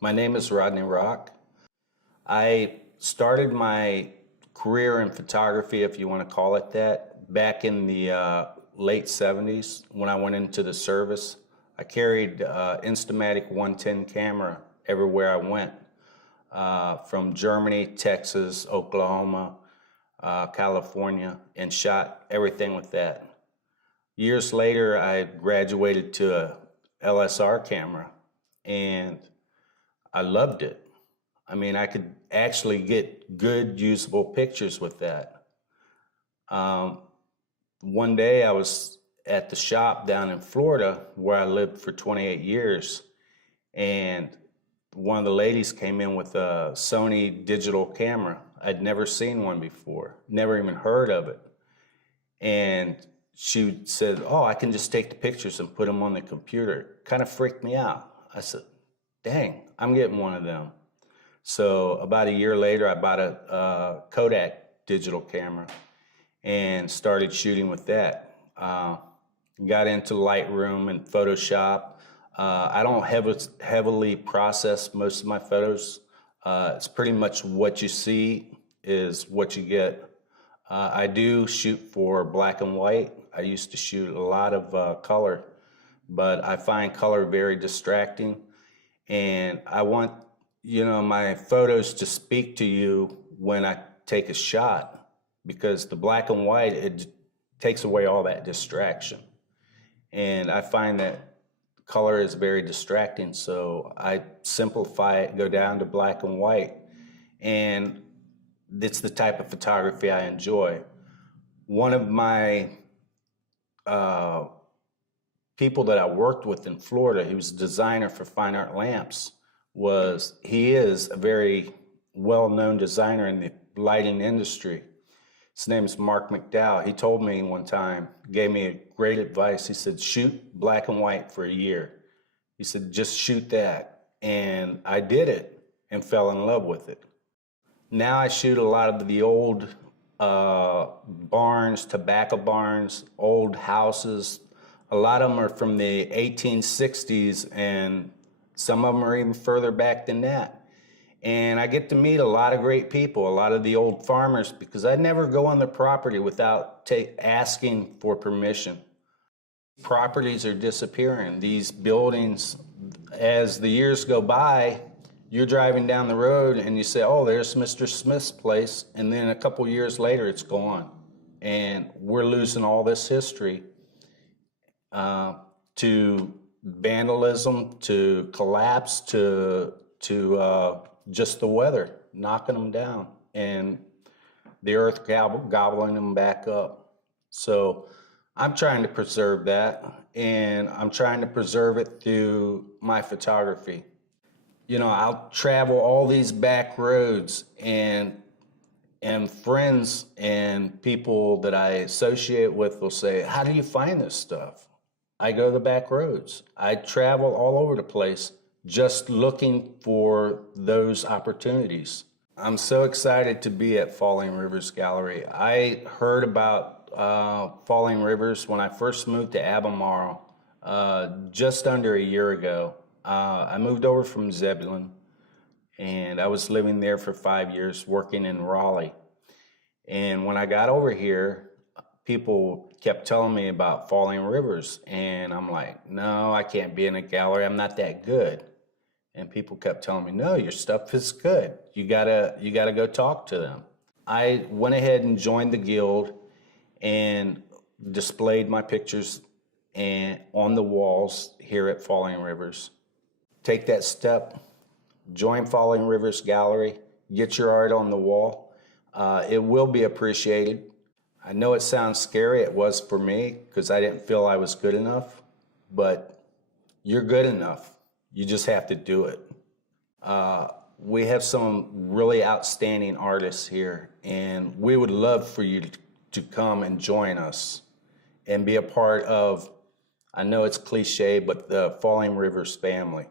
My name is Rodney Rock. I started my career in photography, if you want to call it that, back in the late 70s when I went into the service. I carried Instamatic 110 camera everywhere I went, from Germany, Texas, Oklahoma, California, and shot everything with that. Years later, I graduated to a LSR camera, and I loved it. I mean, I could actually get good, usable pictures with that. One day I was at the shop down in Florida where I lived for 28 years, and one of the ladies came in with a Sony digital camera. I'd never seen one before, never even heard of it. And she said, "Oh, I can just take the pictures and put them on the computer." Kind of freaked me out. I said, "Dang, I'm getting one of them." So about a year later, I bought a Kodak digital camera and started shooting with that. Got into Lightroom and Photoshop. I don't heavily process most of my photos. It's pretty much what you see is what you get. I do shoot for black and white. I used to shoot a lot of color, but I find color very distracting, and I want my photos to speak to you when I take a shot, because the black and white, it takes away all that distraction. And I find that color is very distracting, so I simplify it, go down to black and white, and it's the type of photography I enjoy. One of my people that I worked with in Florida, he was a designer for fine art lamps, he is a very well-known designer in the lighting industry. His name is Mark McDowell. He told me one time, gave me great advice. He said, "Shoot black and white for a year." He said, "Just shoot that." And I did it and fell in love with it. Now I shoot a lot of the old barns, tobacco barns, old houses. A lot of them are from the 1860s, and some of them are even further back than that. And I get to meet a lot of great people, a lot of the old farmers, because I never go on their property without asking for permission. Properties are disappearing. These buildings, as the years go by, you're driving down the road and you say, "Oh, there's Mr. Smith's place," and then a couple years later it's gone. And we're losing all this history to vandalism, to collapse, to just the weather knocking them down, and the earth gobbling them back up. So I'm trying to preserve that, and I'm trying to preserve it through my photography. I'll travel all these back roads, and friends and people that I associate with will say, "How do you find this stuff?" I go the back roads. I travel all over the place just looking for those opportunities. I'm so excited to be at Falling Rivers Gallery. I heard about Falling Rivers when I first moved to Albemarle just under a year ago. I moved over from Zebulon, and I was living there for 5 years working in Raleigh. And when I got over here, people kept telling me about Falling Rivers, and I'm like, "No, I can't be in a gallery. I'm not that good." And people kept telling me, "No, your stuff is good. You gotta go talk to them." I went ahead and joined the guild and displayed my pictures on the walls here at Falling Rivers. Take that step, join Falling Rivers Gallery, get your art on the wall. It will be appreciated. I know it sounds scary. It was for me, because I didn't feel I was good enough, but you're good enough. You just have to do it. We have some really outstanding artists here, and we would love for you to come and join us and be a part of, I know it's cliche, but the Falling Rivers family.